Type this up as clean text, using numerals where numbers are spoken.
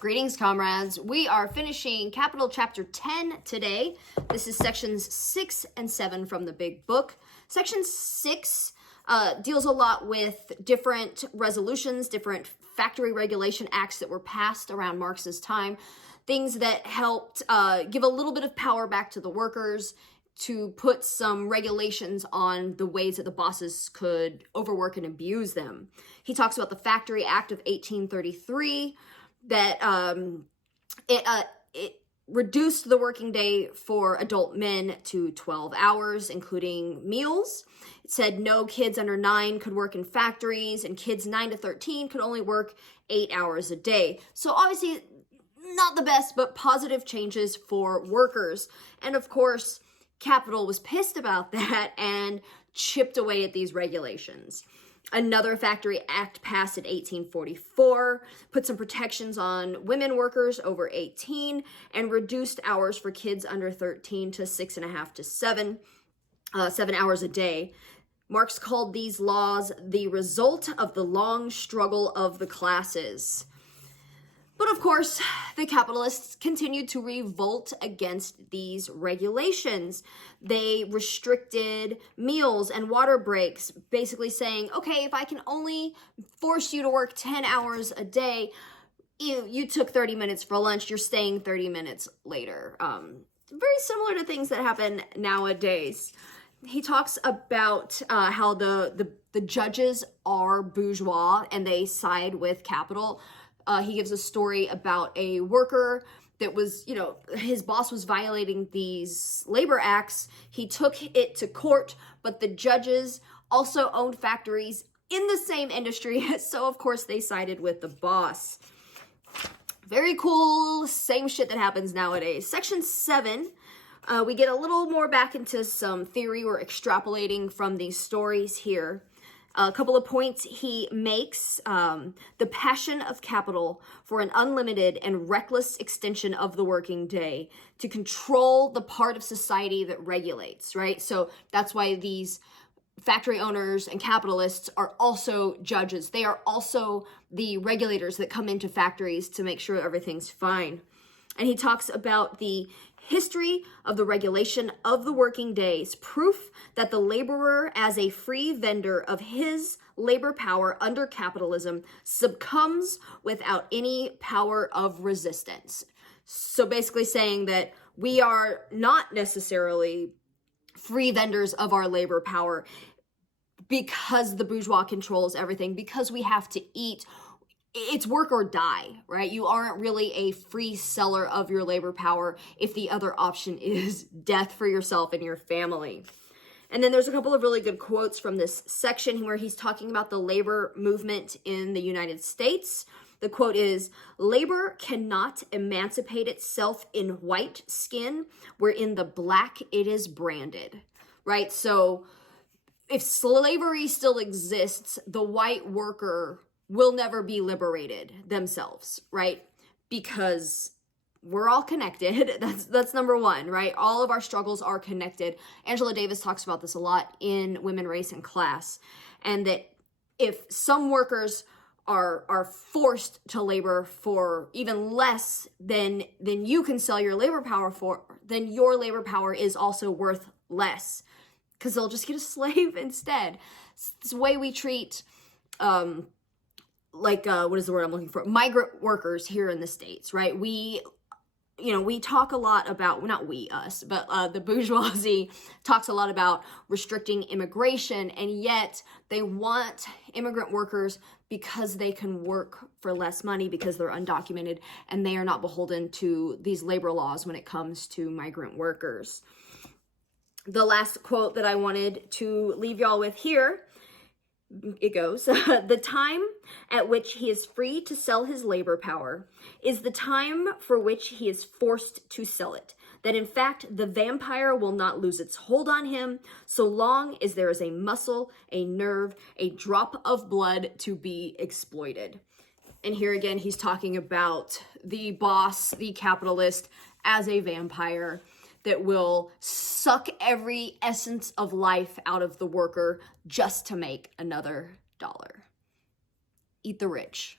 Greetings, comrades. We are finishing Capital Chapter 10 today. This is sections 6 and 7 from the big book. Section 6 deals a lot with different resolutions, different factory regulation acts that were passed around Marx's time, things that helped give a little bit of power back to the workers, to put some regulations on the ways that the bosses could overwork and abuse them. He talks about the Factory Act of 1833, that it reduced the working day for adult men to 12 hours, including meals. It said no kids under 9 could work in factories, and kids 9 to 13 could only work 8 hours a day. So obviously, not the best, but positive changes for workers. And of course, Capital was pissed about that and chipped away at these regulations. Another Factory Act passed in 1844, put some protections on women workers over 18, and reduced hours for kids under 13 to 6.5 to 7 hours a day. Marx called these laws the result of the long struggle of the classes. But of course, the capitalists continued to revolt against these regulations. They restricted meals and water breaks, basically saying, okay, if I can only force you to work 10 hours a day, you took 30 minutes for lunch, you're staying 30 minutes later. Very similar to things that happen nowadays. He talks about how the judges are bourgeois and they side with capital. He gives a story about a worker that was, his boss was violating these labor acts. He took it to court, but the judges also owned factories in the same industry. So, of course, they sided with the boss. Very cool. Same shit that happens nowadays. Section 7, we get a little more back into some theory. We're extrapolating from these stories here. A couple of points he makes. The passion of capital for an unlimited and reckless extension of the working day to control the part of society that regulates, right? So that's why these factory owners and capitalists are also judges. They are also the regulators that come into factories to make sure everything's fine. And he talks about the history of the regulation of the working days, proof that the laborer, as a free vendor of his labor power under capitalism, succumbs without any power of resistance. So basically saying that we are not necessarily free vendors of our labor power because the bourgeois controls everything, because we have to eat. It's work or die, right? You aren't really a free seller of your labor power if the other option is death for yourself and your family. And then there's a couple of really good quotes from this section where he's talking about the labor movement in the United States. The quote is, "Labor cannot emancipate itself in white skin, where in the black it is branded," right? So if slavery still exists, the white worker will never be liberated themselves, right? Because we're all connected. That's number one, right? All of our struggles are connected. Angela Davis talks about this a lot in Women, Race, and Class. And that if some workers are forced to labor for even less than you can sell your labor power for, then your labor power is also worth less because they'll just get a slave instead. It's the way we treat what is the word I'm looking for? Migrant workers here in the States, right? We talk a lot about, well, not we, us, but the bourgeoisie talks a lot about restricting immigration, and yet they want immigrant workers because they can work for less money because they're undocumented and they are not beholden to these labor laws when it comes to migrant workers. The last quote that I wanted to leave y'all with here, it goes, "The time at which he is free to sell his labor power is the time for which he is forced to sell it. That in fact, the vampire will not lose its hold on him so long as there is a muscle, a nerve, a drop of blood to be exploited." And here again, he's talking about the boss, the capitalist, as a vampire that will suck every essence of life out of the worker just to make another dollar. Eat the rich.